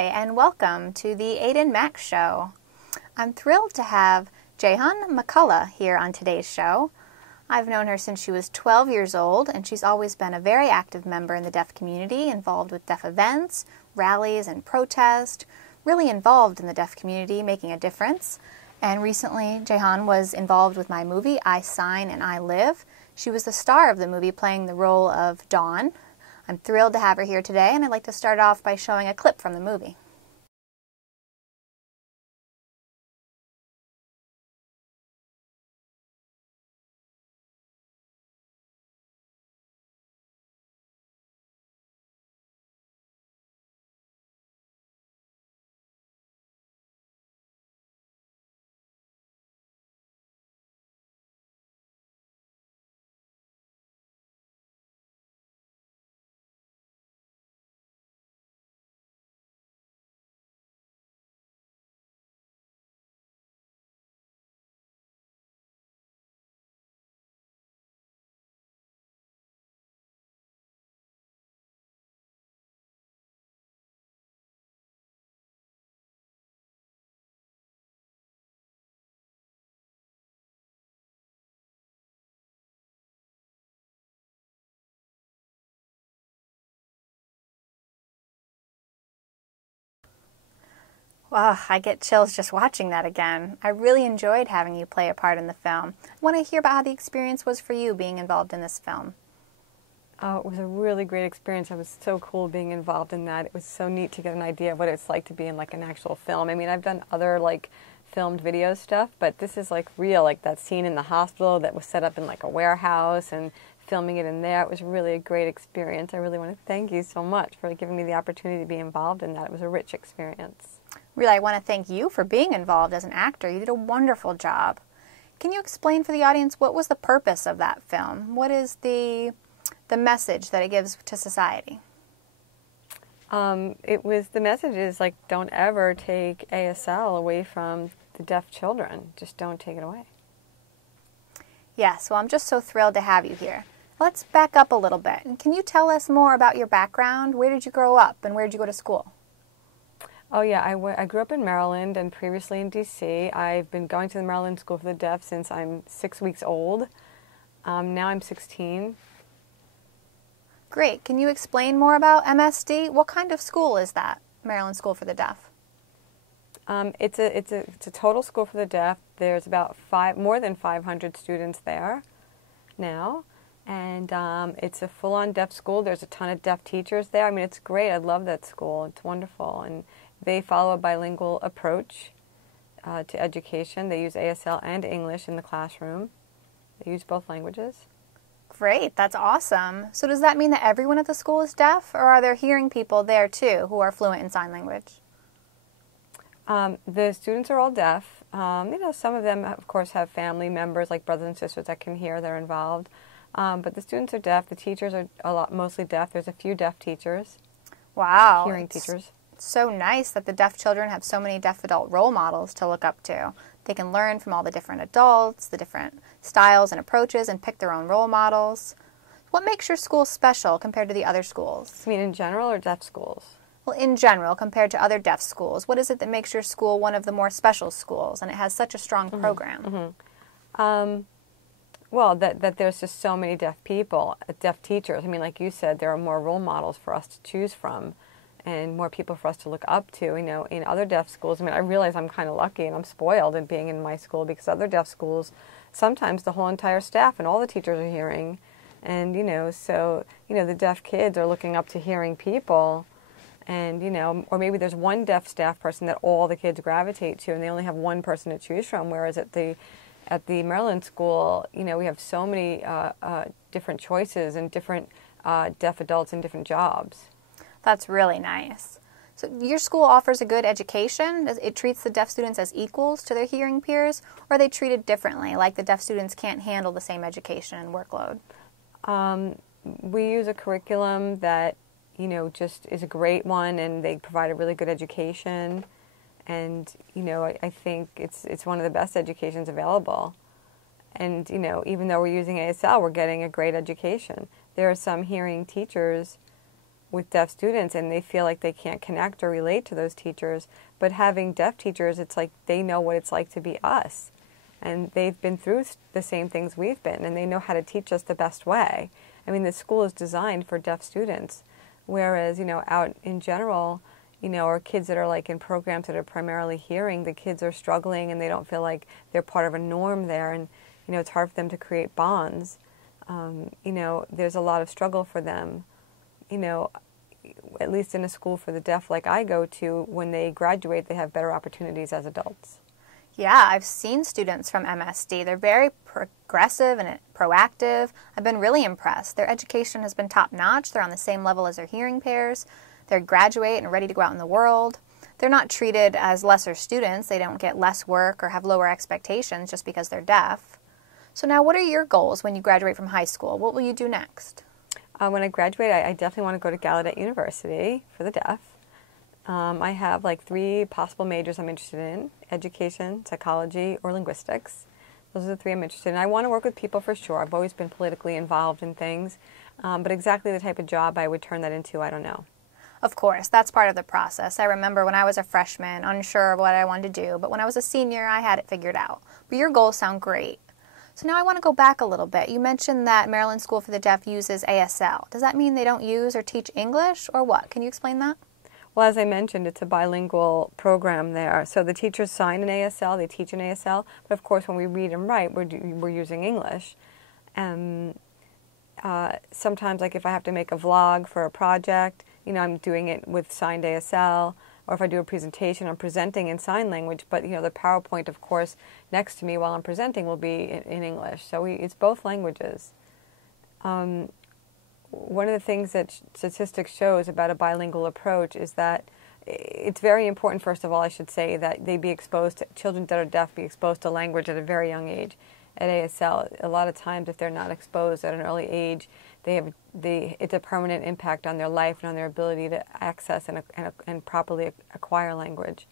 Hi, and welcome to the Aiden Max Show. I'm thrilled to have Jehanne McCullough here on today's show. I've known her since she was 12 years old, and she's always been a very active member in the deaf community, involved with deaf events, rallies, and protest, really involved in the deaf community, making a difference. And recently, Jehanne was involved with my movie, I Sign and I Live. She was the star of the movie, playing the role of Dawn. I'm thrilled to have her here today, and I'd like to start off by showing a clip from the movie. Wow, I get chills just watching that again. I really enjoyed having you play a part in the film. I want to hear about how the experience was for you being involved in this film. Oh, it was a really great experience. It was so cool being involved in that. It was so neat to get an idea of what it's like to be in like an actual film. I mean, I've done other like filmed video stuff, but this is like real, like that scene in the hospital that was set up in like a warehouse and filming it in there. It was really a great experience. I really want to thank you so much for giving me the opportunity to be involved in that. It was a rich experience. Really, I want to thank you for being involved as an actor. You did a wonderful job. Can you explain for the audience what was the purpose of that film? What is the message that it gives to society? The message is like, don't ever take ASL away from the deaf children. Just don't take it away. Yes, well, I'm just so thrilled to have you here. Let's back up a little bit. And can you tell us more about your background? Where did you grow up and where did you go to school? Oh yeah, I grew up in Maryland and previously in DC. I've been going to the Maryland School for the Deaf since I'm 6 weeks old. Now I'm 16. Great. Can you explain more about MSD? What kind of school is that, Maryland School for the Deaf? It's a total school for the deaf. There's about more than 500 students there now. And it's a full-on deaf school. There's a ton of deaf teachers there. I mean, it's great. I love that school. It's wonderful. And they follow a bilingual approach to education. They use ASL and English in the classroom. They use both languages. Great. That's awesome. So does that mean that everyone at the school is deaf, or are there hearing people there too who are fluent in sign language? The students are all deaf. Some of them, of course, have family members like brothers and sisters that can hear. They're involved. But the students are deaf. The teachers are mostly deaf. There's a few deaf teachers. Wow. Hearing teachers. It's so nice that the deaf children have so many deaf adult role models to look up to. They can learn from all the different adults, the different styles and approaches, and pick their own role models. What makes your school special compared to the other schools? You mean in general or deaf schools? Well, in general, compared to other deaf schools. What is it that makes your school one of the more special schools, and it has such a strong program? Well, that there's just so many deaf people, deaf teachers. I mean, like you said, there are more role models for us to choose from and more people for us to look up to. You know, in other deaf schools, I mean, I realize I'm kind of lucky and I'm spoiled in being in my school because other deaf schools, sometimes the whole entire staff and all the teachers are hearing. And, the deaf kids are looking up to hearing people. And, or maybe there's one deaf staff person that all the kids gravitate to and they only have one person to choose from, whereas at the Maryland school, we have so many different choices and different deaf adults in different jobs. That's really nice. So your school offers a good education? It treats the deaf students as equals to their hearing peers, or are they treated differently, like the deaf students can't handle the same education and workload? We use a curriculum that, just is a great one, and they provide a really good education. And, I think it's one of the best educations available. And, even though we're using ASL, we're getting a great education. There are some hearing teachers with deaf students, and they feel like they can't connect or relate to those teachers. But having deaf teachers, it's like they know what it's like to be us. And they've been through the same things we've been, and they know how to teach us the best way. I mean, the school is designed for deaf students, whereas, out in general, or kids that are like in programs that are primarily hearing, the kids are struggling and they don't feel like they're part of a norm there, and, it's hard for them to create bonds. There's a lot of struggle for them, at least in a school for the deaf like I go to. When they graduate, they have better opportunities as adults. Yeah, I've seen students from MSD. They're very progressive and proactive. I've been really impressed. Their education has been top-notch. They're on the same level as their hearing pairs. They're graduate and ready to go out in the world. They're not treated as lesser students. They don't get less work or have lower expectations just because they're deaf. So now, what are your goals when you graduate from high school? What will you do next? When I graduate, I definitely want to go to Gallaudet University for the deaf. I have like 3 possible majors I'm interested in: education, psychology, or linguistics. Those are the 3 I'm interested in. I want to work with people for sure. I've always been politically involved in things, but exactly the type of job I would turn that into, I don't know. Of course, that's part of the process. I remember when I was a freshman, unsure of what I wanted to do, but when I was a senior, I had it figured out. But your goals sound great. So now I want to go back a little bit. You mentioned that Maryland School for the Deaf uses ASL. Does that mean they don't use or teach English, or what? Can you explain that? Well, as I mentioned, it's a bilingual program there. So the teachers sign an ASL, they teach an ASL, but of course when we read and write, we're using English. Sometimes, like if I have to make a vlog for a project, I'm doing it with signed ASL, or if I do a presentation, I'm presenting in sign language, but the PowerPoint, of course, next to me while I'm presenting will be in English. So it's both languages. One of the things that statistics shows about a bilingual approach is that it's very important, first of all, I should say, that they be exposed to, children that are deaf be exposed to language at a very young age. At ASL, a lot of times if they're not exposed at an early age, it's a permanent impact on their life and on their ability to access and properly acquire language.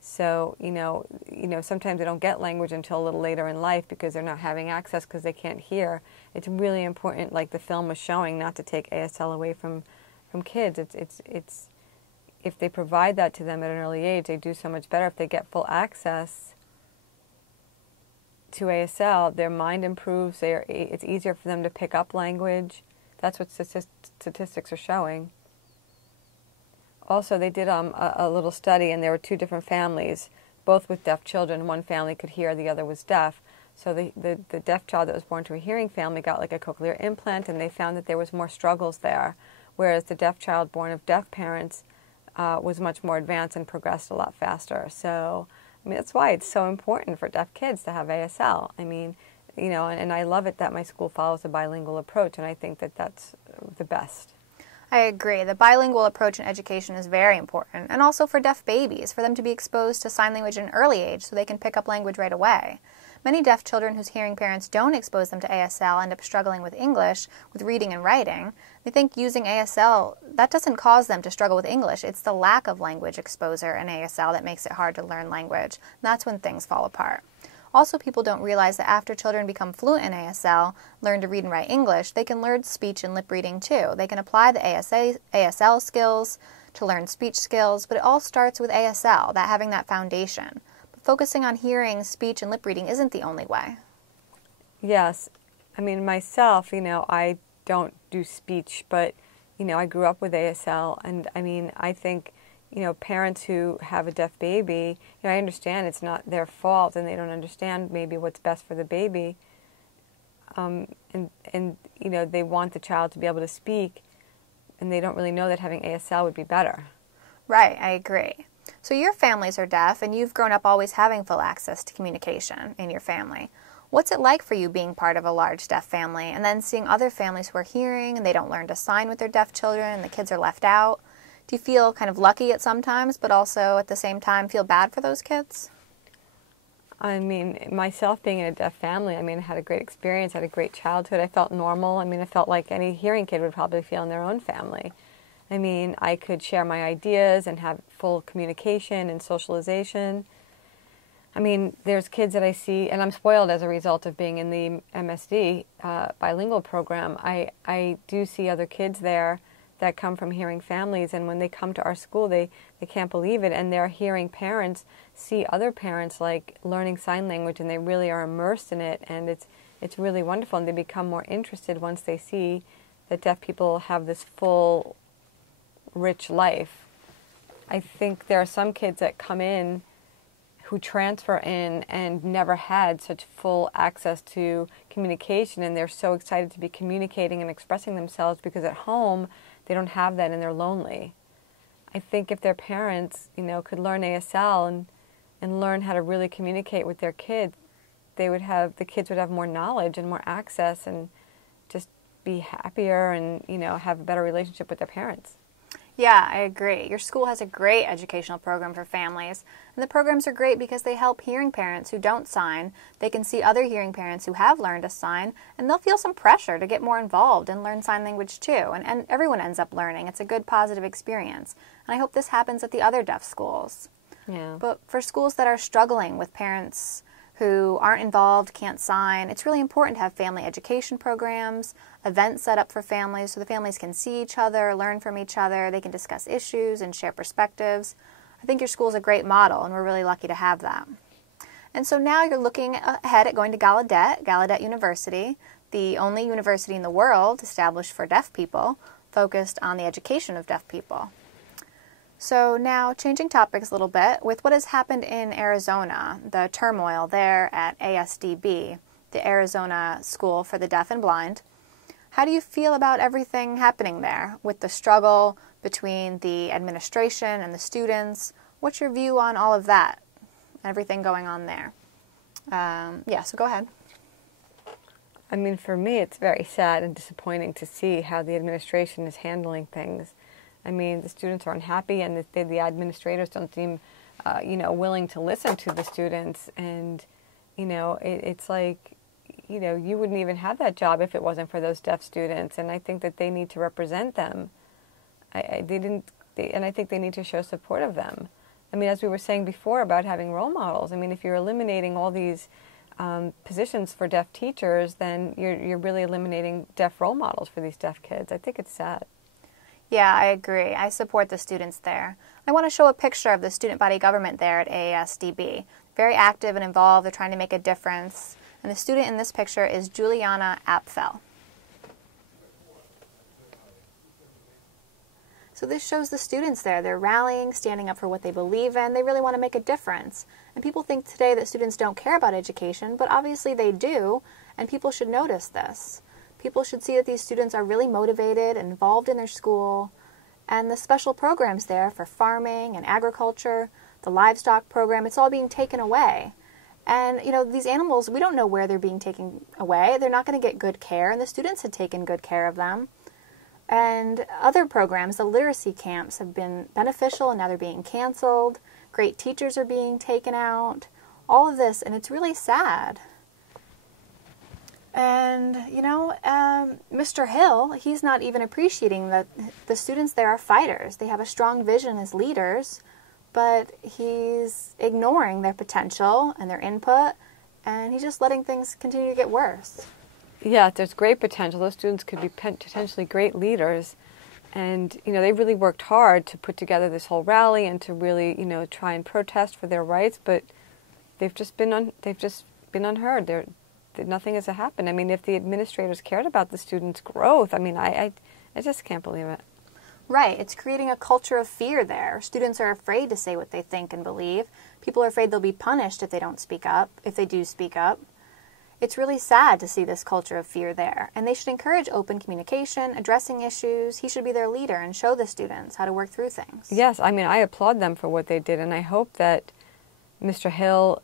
So, sometimes they don't get language until a little later in life because they're not having access because they can't hear. It's really important, like the film was showing, not to take ASL away from kids. It's if they provide that to them at an early age, they do so much better. If they get full access to ASL, their mind improves. It's easier for them to pick up language. That's what statistics are showing. Also, they did a little study, and there were 2 different families, both with deaf children. One family could hear, the other was deaf. So the deaf child that was born to a hearing family got like a cochlear implant, and they found that there was more struggles there, whereas the deaf child born of deaf parents was much more advanced and progressed a lot faster. So, that's why it's so important for deaf kids to have ASL. And I love it that my school follows a bilingual approach, and I think that that's the best. I agree. The bilingual approach in education is very important, and also for deaf babies, for them to be exposed to sign language at an early age so they can pick up language right away. Many deaf children whose hearing parents don't expose them to ASL end up struggling with English, with reading and writing. They think using ASL, that doesn't cause them to struggle with English. It's the lack of language exposure in ASL that makes it hard to learn language. And that's when things fall apart. Also, people don't realize that after children become fluent in ASL, learn to read and write English, they can learn speech and lip reading too. They can apply the ASL skills to learn speech skills, but it all starts with ASL, having that foundation. But focusing on hearing, speech, and lip reading isn't the only way. Yes. Myself, I don't do speech, but, I grew up with ASL, and I think parents who have a deaf baby, I understand it's not their fault and they don't understand maybe what's best for the baby. And they want the child to be able to speak, and they don't really know that having ASL would be better. Right, I agree. So your families are deaf, and you've grown up always having full access to communication in your family. What's it like for you being part of a large deaf family and then seeing other families who are hearing and they don't learn to sign with their deaf children and the kids are left out? Do you feel kind of lucky at some times, but also at the same time feel bad for those kids? Myself being in a deaf family, I had a great experience, had a great childhood. I felt normal. I felt like any hearing kid would probably feel in their own family. I could share my ideas and have full communication and socialization. There's kids that I see, and I'm spoiled as a result of being in the MSD bilingual program. I do see other kids there that come from hearing families, and when they come to our school, they can't believe it, and they're hearing parents see other parents like learning sign language, and they really are immersed in it, and it's really wonderful, and they become more interested once they see that deaf people have this full, rich life. I think there are some kids that come in who transfer in and never had such full access to communication, and they're so excited to be communicating and expressing themselves because at home they don't have that and they're lonely. I think if their parents, could learn ASL and learn how to really communicate with their kids, the kids would have more knowledge and more access and just be happier and, have a better relationship with their parents. Yeah, I agree. Your school has a great educational program for families, and the programs are great because they help hearing parents who don't sign. They can see other hearing parents who have learned to sign, and they'll feel some pressure to get more involved and learn sign language too, and everyone ends up learning. It's a good, positive experience, and I hope this happens at the other deaf schools. Yeah. But for schools that are struggling with parents who aren't involved, can't sign, it's really important to have family education programs, events set up for families so the families can see each other, learn from each other, they can discuss issues and share perspectives. I think your school is a great model, and we're really lucky to have that. And so now you're looking ahead at going to Gallaudet University, the only university in the world established for deaf people, focused on the education of deaf people. So now, changing topics a little bit, with what has happened in Arizona, the turmoil there at ASDB, the Arizona School for the Deaf and Blind, how do you feel about everything happening there, with the struggle between the administration and the students? What's your view on all of that, everything going on there? So go ahead. I mean, for me, it's very sad and disappointing to see how the administration is handling things. I mean, the students are unhappy, and the administrators don't seem, willing to listen to the students. And, it's like, you wouldn't even have that job if it wasn't for those deaf students. And I think that they need to represent them. And I think they need to show support of them. I mean, as we were saying before about having role models, I mean, if you're eliminating all these positions for deaf teachers, then you're really eliminating deaf role models for these deaf kids. I think it's sad. Yeah, I agree. I support the students there. I want to show a picture of the student body government there at AASDB. Very active and involved. They're trying to make a difference. And the student in this picture is Juliana Apfel. So this shows the students there. They're rallying, standing up for what they believe in. They really want to make a difference. And people think today that students don't care about education, but obviously they do, and people should notice this. People should see that these students are really motivated and involved in their school, and the special programs there for farming and agriculture, the livestock program, it's all being taken away. And, these animals, we don't know where they're being taken away. They're not going to get good care, and the students had taken good care of them. And other programs, the literacy camps, have been beneficial, and now they're being canceled. Great teachers are being taken out. All of this, and it's really sad. And, Mr. Hill, he's not even appreciating that the students there are fighters. They have a strong vision as leaders, but he's ignoring their potential and their input, and he's just letting things continue to get worse. Yeah, there's great potential. Those students could be potentially great leaders. And, they really worked hard to put together this whole rally and to really, try and protest for their rights, but they've just been unheard. Nothing has happened. I mean, if the administrators cared about the students' growth, I just can't believe it. Right. It's creating a culture of fear there. Students are afraid to say what they think and believe. People are afraid they'll be punished if they don't speak up, if they do speak up. It's really sad to see this culture of fear there. And they should encourage open communication, addressing issues. He should be their leader and show the students how to work through things. Yes. I applaud them for what they did, and I hope that Mr. Hill,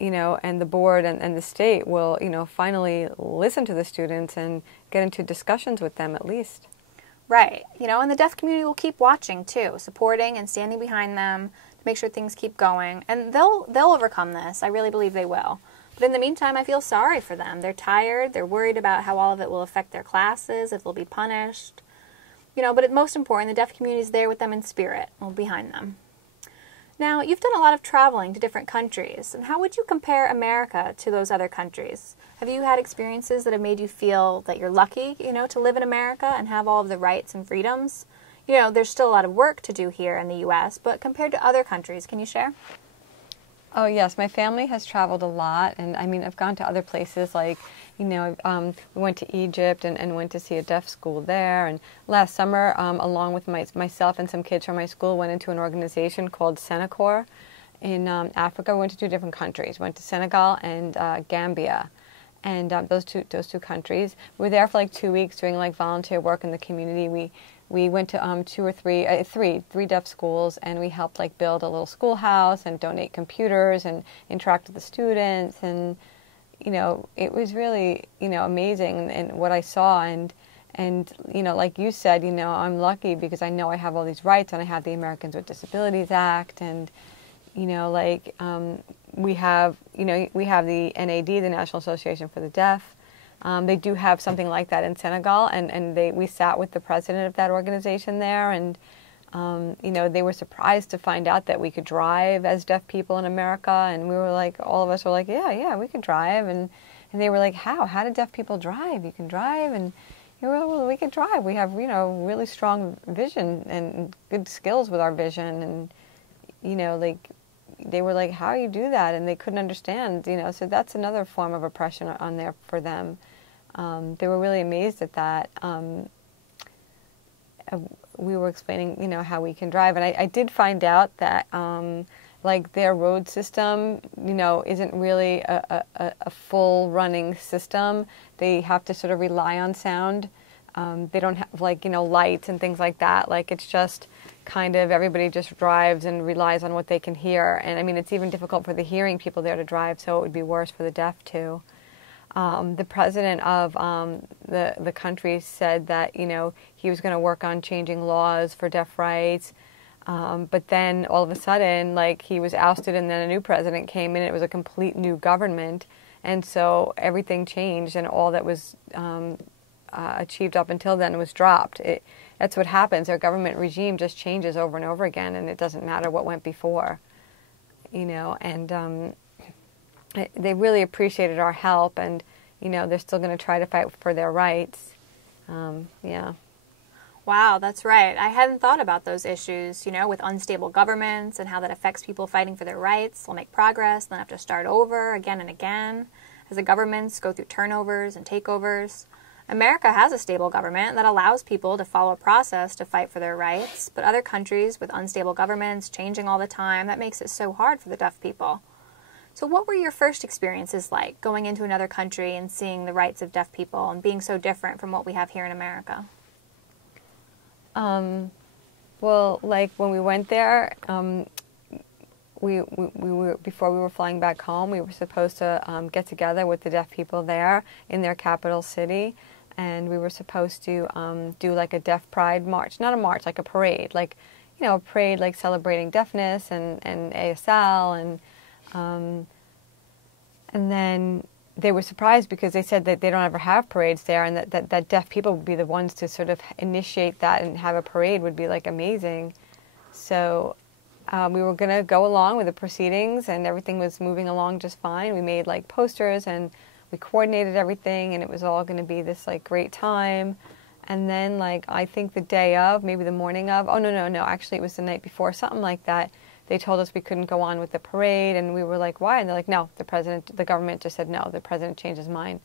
and the board and the state will, finally listen to the students and get into discussions with them at least. Right. And the deaf community will keep watching too, supporting and standing behind them to make sure things keep going. And they'll overcome this. I really believe they will. But in the meantime, I feel sorry for them. They're tired. They're worried about how all of it will affect their classes, if they'll be punished. But most important, the deaf community is there with them in spirit, behind them. Now, you've done a lot of traveling to different countries, and how would you compare America to those other countries? Have you had experiences that have made you feel that you're lucky, to live in America and have all of the rights and freedoms? There's still a lot of work to do here in the U.S., but compared to other countries, can you share? Oh, yes. My family has traveled a lot, and I've gone to other places like, we went to Egypt and went to see a deaf school there. And last summer, along with myself and some kids from my school, went into an organization called Senacor in Africa. We went to 2 different countries. We went to Senegal and Gambia. And those two countries. We were there for like 2 weeks doing like volunteer work in the community. We went to three deaf schools, and we helped like build a little schoolhouse and donate computers and interact with the students. And it was really amazing and what I saw. And like you said, I'm lucky because I know I have all these rights, and I have the Americans with Disabilities Act, and we have the NAD, the National Association for the Deaf. They do have something like that in Senegal, and we sat with the president of that organization there, and they were surprised to find out that we could drive as deaf people in America, and we were like, all of us were like, yeah, we could drive, and they were like, how do deaf people drive? You can drive, and well, we could drive. We have really strong vision and good skills with our vision, and they were like, how do you do that? And they couldn't understand, so that's another form of oppression on there for them. They were really amazed at that. We were explaining, how we can drive. And I did find out that, their road system, isn't really a full running system. They have to sort of rely on sound. They don't have, lights and things like that. It's just kind of everybody just drives and relies on what they can hear. And it's even difficult for the hearing people there to drive, so it would be worse for the deaf too. The president of the country said that he was going to work on changing laws for deaf rights, but then all of a sudden he was ousted, and then a new president came in, and it was a complete new government, and so everything changed, and all that was achieved up until then was dropped. That's what happens. Our government regime just changes over and over again, and it doesn't matter what went before, and they really appreciated our help, and they're still going to try to fight for their rights. Yeah. Wow, that's right. I hadn't thought about those issues, with unstable governments and how that affects people fighting for their rights. They'll make progress, then have to start over again and again as the governments go through turnovers and takeovers. America has a stable government that allows people to follow a process to fight for their rights, but other countries with unstable governments changing all the time, that makes it so hard for the deaf people. So what were your first experiences like, going into another country and seeing the rights of deaf people and being so different from what we have here in America? Well, when we went there, we were, before we were flying back home, we were supposed to get together with the deaf people there in their capital city, and we were supposed to do a deaf pride march, not a march, a parade, a parade celebrating deafness and ASL, and then they were surprised because they said that they don't ever have parades there, and that deaf people would be the ones to sort of initiate that and have a parade would be amazing. So we were going to go along with the proceedings, and everything was moving along just fine. We made posters, and we coordinated everything, and it was all going to be this great time. And then I think the day of, maybe the morning of, oh no, actually it was the night before, something like that. They told us we couldn't go on with the parade, and we were like, why? And they're like, no, the government just said no, the president changed his mind.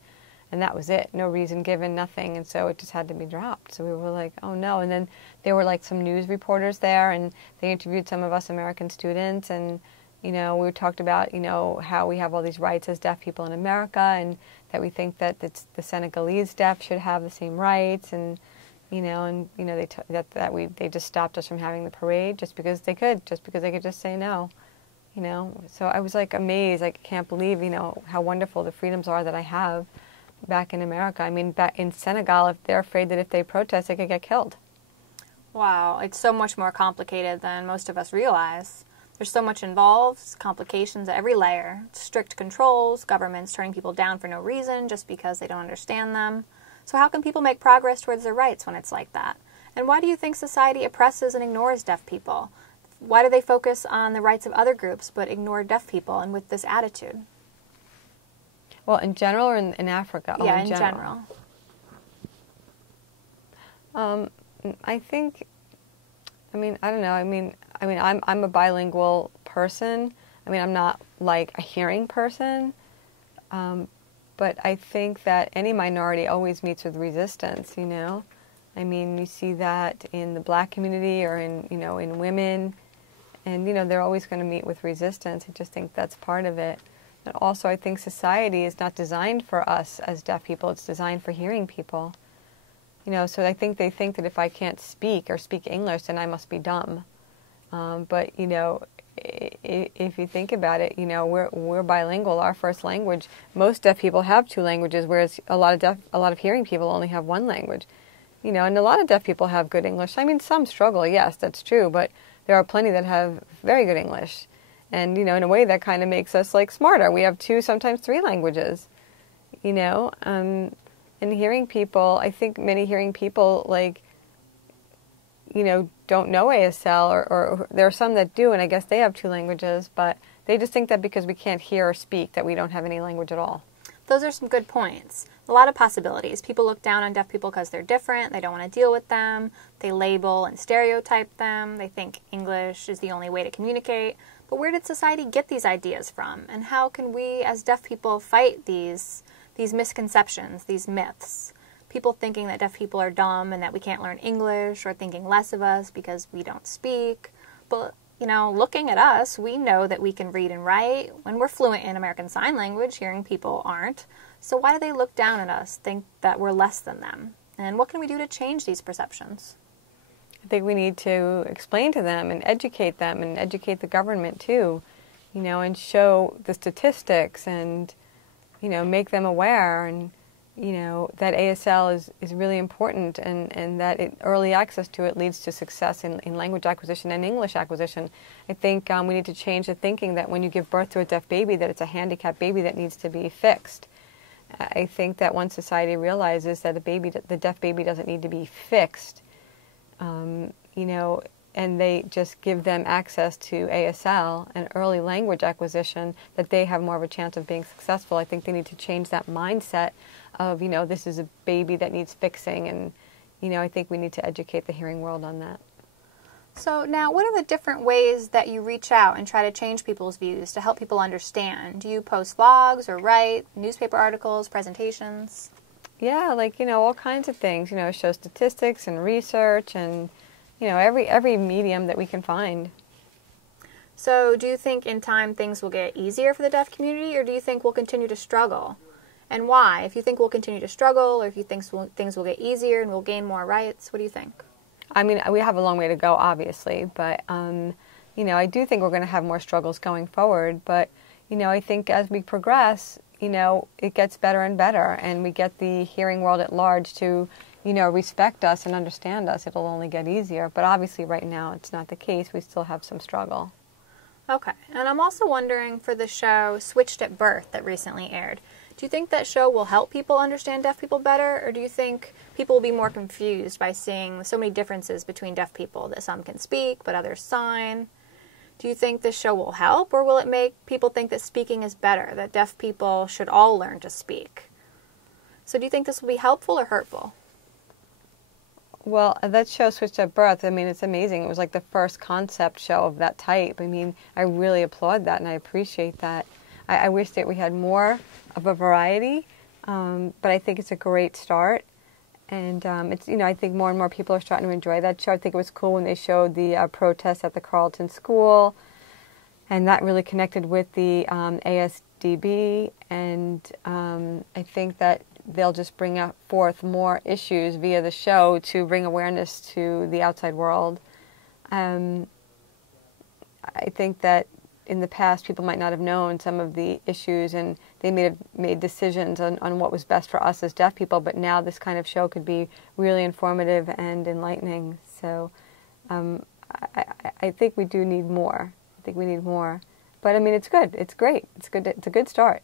And that was it. No reason given, nothing. And so it just had to be dropped. So we were like, oh no. And then there were some news reporters there, and they interviewed some of us American students, and we talked about how we have all these rights as deaf people in America, and that we think that the Senegalese deaf should have the same rights, and they just stopped us from having the parade just because they could just say no, So I was amazed. I can't believe how wonderful the freedoms are that I have back in America. Back in Senegal, if they're afraid that if they protest, they could get killed. Wow, it's so much more complicated than most of us realize. There's so much involved, complications at every layer, strict controls, governments turning people down for no reason just because they don't understand them. So how can people make progress towards their rights when it's like that? And why do you think society oppresses and ignores deaf people? why do they focus on the rights of other groups but ignore deaf people, and with this attitude? Well, in general or in Africa? Yeah, in general. I think, I don't know. I'm a bilingual person. I'm not like a hearing person. But I think that any minority always meets with resistance, you know. You see that in the black community or in women. And, they're always going to meet with resistance. I just think that's part of it. And also, I think society is not designed for us as deaf people. It's designed for hearing people. So I think they think that if I can't speak or speak English, then I must be dumb. But, if you think about it, we're bilingual. Our first language, most deaf people have two languages, whereas a lot of hearing people only have one language. And a lot of deaf people have good English. Some struggle, yes, that's true, but there are plenty that have very good English. And, in a way that kind of makes us, smarter. We have two, sometimes three languages, And hearing people, I think many hearing people, don't know ASL, or there are some that do, and I guess they have two languages, but they just think that because we can't hear or speak that we don't have any language at all. Those are some good points. A lot of possibilities. People look down on deaf people because they're different. They don't want to deal with them. They label and stereotype them. They think English is the only way to communicate. But where did society get these ideas from? And how can we as deaf people fight these misconceptions, these myths? People thinking that deaf people are dumb and that we can't learn English, or thinking less of us because we don't speak. But, looking at us, we know that we can read and write. When we're fluent in American Sign Language, hearing people aren't. So why do they look down at us, think that we're less than them? And what can we do to change these perceptions? I think we need to explain to them and educate the government too, and show the statistics and, make them aware, and, that ASL is really important, and that early access to it leads to success in language acquisition and English acquisition. I think we need to change the thinking that when you give birth to a deaf baby, that it's a handicapped baby that needs to be fixed. I think that once society realizes that the deaf baby doesn't need to be fixed, and they just give them access to ASL and early language acquisition, that they have more of a chance of being successful. I think they need to change that mindset of, this is a baby that needs fixing, and, I think we need to educate the hearing world on that. So now, what are the different ways that you reach out and try to change people's views to help people understand? Do you post blogs or write newspaper articles, presentations? Yeah, all kinds of things, show statistics and research and, every medium that we can find. So do you think in time things will get easier for the deaf community, or do you think we'll continue to struggle? And why? If you think we'll continue to struggle, or if you think things will get easier and we'll gain more rights, what do you think? We have a long way to go, obviously, but, I do think we're going to have more struggles going forward. But, I think as we progress, it gets better and better, and we get the hearing world at large to, respect us and understand us. It'll only get easier. But obviously right now it's not the case. We still have some struggle. Okay. And I'm also wondering, for the show Switched at Birth that recently aired, do you think that show will help people understand deaf people better, or do you think people will be more confused by seeing so many differences between deaf people, that some can speak but others sign? Do you think this show will help, or will it make people think that speaking is better, that deaf people should all learn to speak? So do you think this will be helpful or hurtful? Well, that show, Switched at Birth, it's amazing. It was like the first concept show of that type. I really applaud that, and I appreciate that. I wish that we had more of a variety, but I think it's a great start. And it's, I think more and more people are starting to enjoy that show. I think it was cool when they showed the protest at the Carleton School, and that really connected with the ASDB. And I think that they'll just bring forth more issues via the show to bring awareness to the outside world. I think that in the past people might not have known some of the issues, and they may have made decisions on what was best for us as deaf people, but now this kind of show could be really informative and enlightening. So I think we do need more. But it's good. It's great. It's good. It's a good start.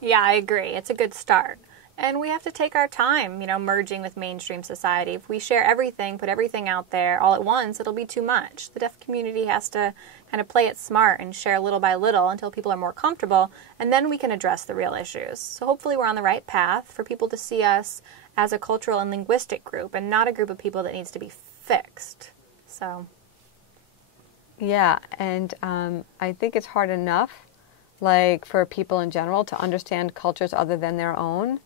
Yeah, I agree. It's a good start. And we have to take our time, merging with mainstream society. If we share everything, put everything out there all at once, it'll be too much. The deaf community has to kind of play it smart and share little by little until people are more comfortable, and then we can address the real issues. So hopefully we're on the right path for people to see us as a cultural and linguistic group and not a group of people that needs to be fixed. So. Yeah, and I think it's hard enough, like, for people in general to understand cultures other than their own,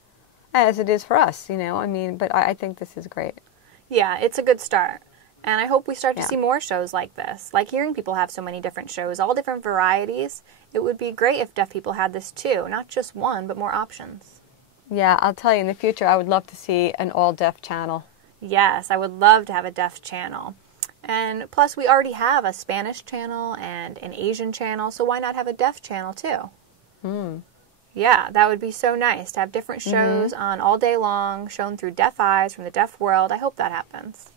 as it is for us, but I think this is great. Yeah, it's a good start. And I hope we start to see more shows like this. Like hearing people have so many different shows, all different varieties. It would be great if deaf people had this too. Not just one, but more options. Yeah, I'll tell you, in the future, I would love to see an all-deaf channel. Yes, I would love to have a deaf channel. And plus, we already have a Spanish channel and an Asian channel, so why not have a deaf channel too? Yeah, that would be so nice to have different shows on all day long, shown through deaf eyes from the deaf world. I hope that happens.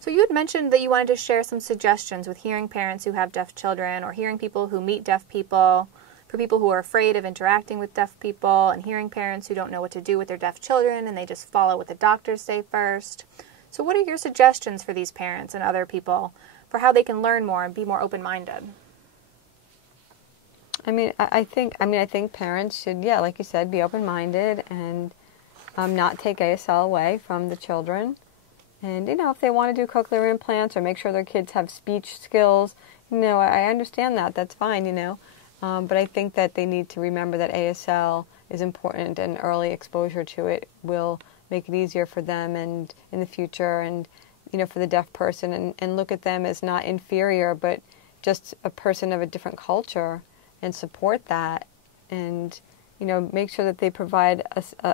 So you had mentioned that you wanted to share some suggestions with hearing parents who have deaf children, or hearing people who meet deaf people, for people who are afraid of interacting with deaf people, and hearing parents who don't know what to do with their deaf children and they just follow what the doctors say first. So what are your suggestions for these parents and other people for how they can learn more and be more open-minded? I think parents should, like you said, be open-minded and not take ASL away from the children. And, if they want to do cochlear implants or make sure their kids have speech skills, I understand that. That's fine, But I think that they need to remember that ASL is important, and early exposure to it will make it easier for them and in the future, and, for the deaf person, and look at them as not inferior, but just a person of a different culture, and support that, and, make sure that they provide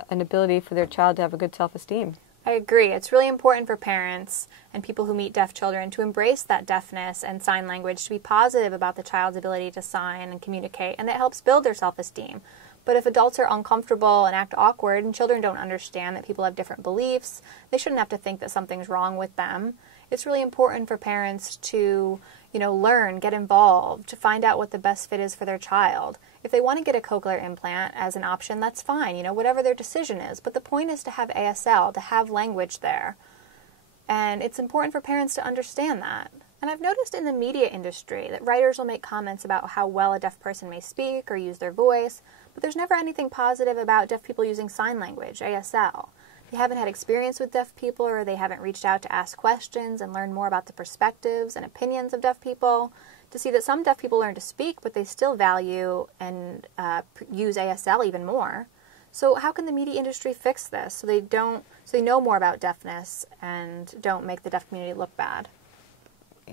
an ability for their child to have a good self-esteem. I agree. It's really important for parents and people who meet deaf children to embrace that deafness and sign language, to be positive about the child's ability to sign and communicate, and it helps build their self-esteem. But if adults are uncomfortable and act awkward and children don't understand that people have different beliefs, they shouldn't have to think that something's wrong with them. It's really important for parents to, learn, get involved, to find out what the best fit is for their child. If they want to get a cochlear implant as an option, that's fine, whatever their decision is. But the point is to have ASL, to have language there. And it's important for parents to understand that. And I've noticed in the media industry that writers will make comments about how well a deaf person may speak or use their voice, but there's never anything positive about deaf people using sign language, ASL. They haven't had experience with deaf people, or they haven't reached out to ask questions and learn more about the perspectives and opinions of deaf people, to see that some deaf people learn to speak, but they still value and use ASL even more. So how can the media industry fix this so they know more about deafness and don't make the deaf community look bad?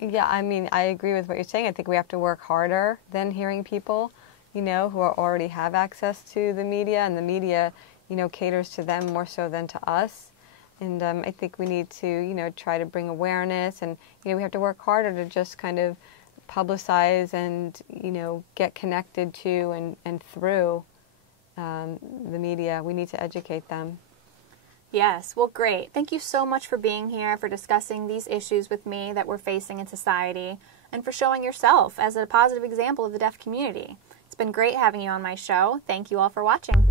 Yeah, I agree with what you're saying. I think we have to work harder than hearing people, who already have access to the media, and the media, caters to them more so than to us. And I think we need to, try to bring awareness, and, we have to work harder to just kind of publicize and, get connected to and through the media. We need to educate them. Yes, well, great. Thank you so much for being here, for discussing these issues with me that we're facing in society, and for showing yourself as a positive example of the deaf community. It's been great having you on my show. Thank you all for watching.